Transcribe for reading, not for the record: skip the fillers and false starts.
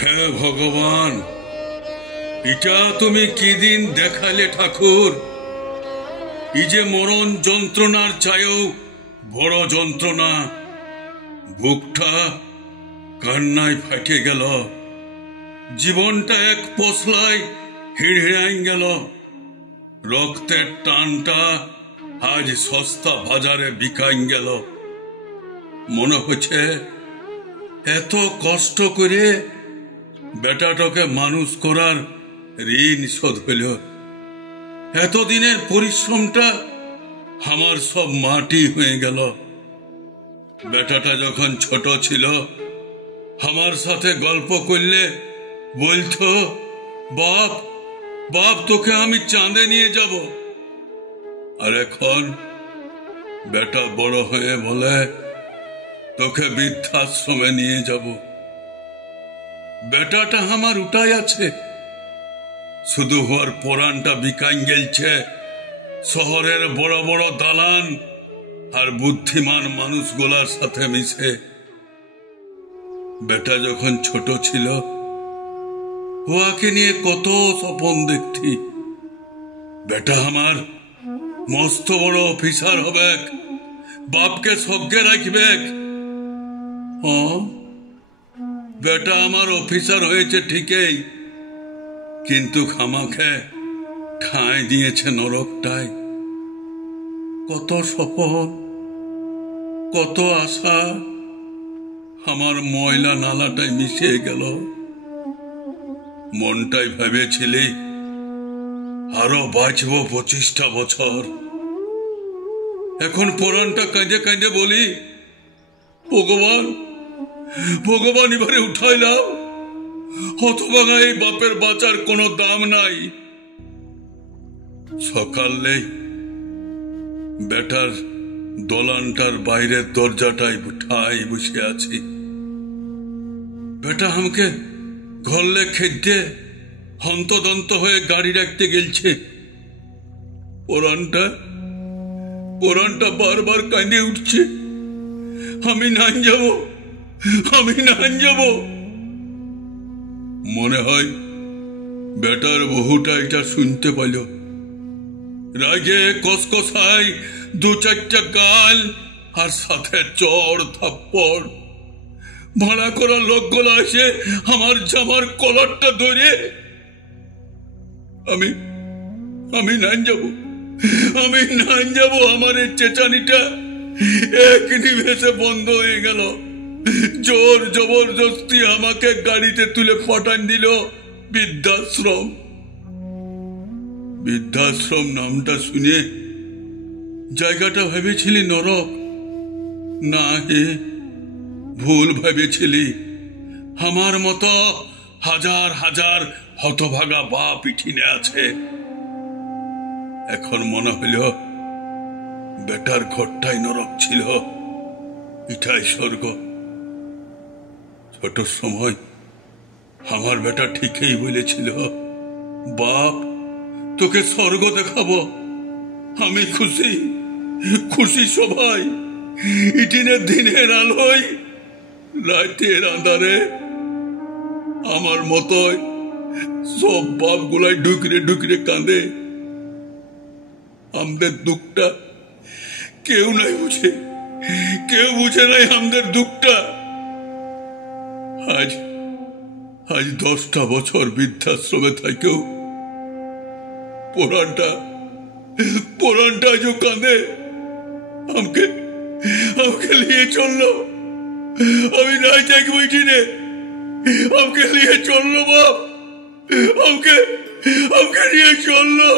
হে ভগবান, এটা তুমি কি দিন দেখালে ঠাকুর? এই যে মরণ যন্ত্রণার চাইও বড় যন্ত্রণা, বুকটা কান্নায় ফাটে গেল। জীবনটা এক পশলায় হিড়হিড়াই গেল। রক্তের টানটা আজ সস্তা বাজারে বিকাই গেল। মনে হচ্ছে এত কষ্ট করে বেটাটাকে মানুষ করার ঋণ শোধ হইল। এতদিনের পরিশ্রমটা আমার সব মাটি হয়ে গেল। বেটাটা যখন ছোট ছিল আমার সাথে গল্প করলে বলতো, বাপ বাপ তোকে আমি চাঁদে নিয়ে যাব। আর এখন বেটা বড় হয়ে বলে তোকে বৃদ্ধাশ্রমে নিয়ে যাব। বেটাটা আমার উঠাই আছে, শুধু হওয়ার পরানটা বিকাই গেলছে শহরের বড় বড় দালান আর বুদ্ধিমান মানুষগুলার সাথে মিশে। বেটা যখন ছোট ছিল ওয়াকে নিয়ে কত স্বপ্ন দেখতি। বেটা আমার মস্ত বড় অফিসার হবে, বাপকে সজ্ঞে রাখবে। বেটা আমার অফিসার হয়েছে ঠিকই, কিন্তু খামাখে ঠাঁই দিয়েছে নরকটায়। কত স্বপ্ন, কত আশা আমার ময়লা নালাটায় মিশিয়ে গেল। মনটাই ভেবেছিলি আরো বাঁচব 25টা বছর। এখন পরানটা কাঁদে কাঁদে বলি, ভগবান ভগবান এবারে উঠাইলাম, হতভাগা এই বাপের বাঁচার কোনো দাম নাই। সকালে বেটার দলানটার বাইরের দরজাটায় ঠাই বসে আছি। বেটা আমাকে ঘরলে খেতে হন্তদন্ত হয়ে গাড়ি রাখতে গেলছে। পরানটা বারবার কাঁদে উঠছে, আমি নাই যাব, আমি নাই যাব। মনে হয় বেটার বহুটা এটা শুনতে পাইল। রাগে কসকসায় 2-4টা গাল আর সাথে চড় থাপ্পড়। ভাড়া করা লোকগুলো এসে আমার জামার কলারটা ধরে, আমি নাই যাব, আমি নাই যাব। আমার এই চেঁচানিটা এক নিমেষে বন্ধ হয়ে গেল। জোর জবরদস্তি আমাকে গাড়িতে তুলে পাঠান দিল বৃদ্ধাশ্রম। বৃদ্ধাশ্রম নামটা শুনে জায়গাটা ভেবেছিলি নরক। না হে, ভুল ভেবেছিলি। আমার মতো হাজার হাজার হতভাগা বাপ পিঠিনে আছে। এখন মনে হইল বেটার ঘরটাই নরক ছিল, এটাই স্বর্গ। ছোট সময় আমার বেটা ঠিকই বলেছিল, বাপ তোকে স্বর্গ দেখাবো। আমি খুশি খুশি সবাই। ইটিনের দিনের আলোয় রাতের আঁধারে আমার মতোই সব বাপ গুলাই ঢুকরে ঢুকরে কাঁদে। আমাদের দুঃখটা কেউ নাই বুঝে, কেউ বুঝে নাই আমাদের দুঃখটা। আজ 10টা বছর বৃদ্ধাশ্রমে থাকেও পরানটা আজও কাঁদে। আমাকে নিয়ে চললো, আমি নাই থাকবো এখানে। আমাকে নিয়ে চললো বাপ, আমাকে নিয়ে চললো।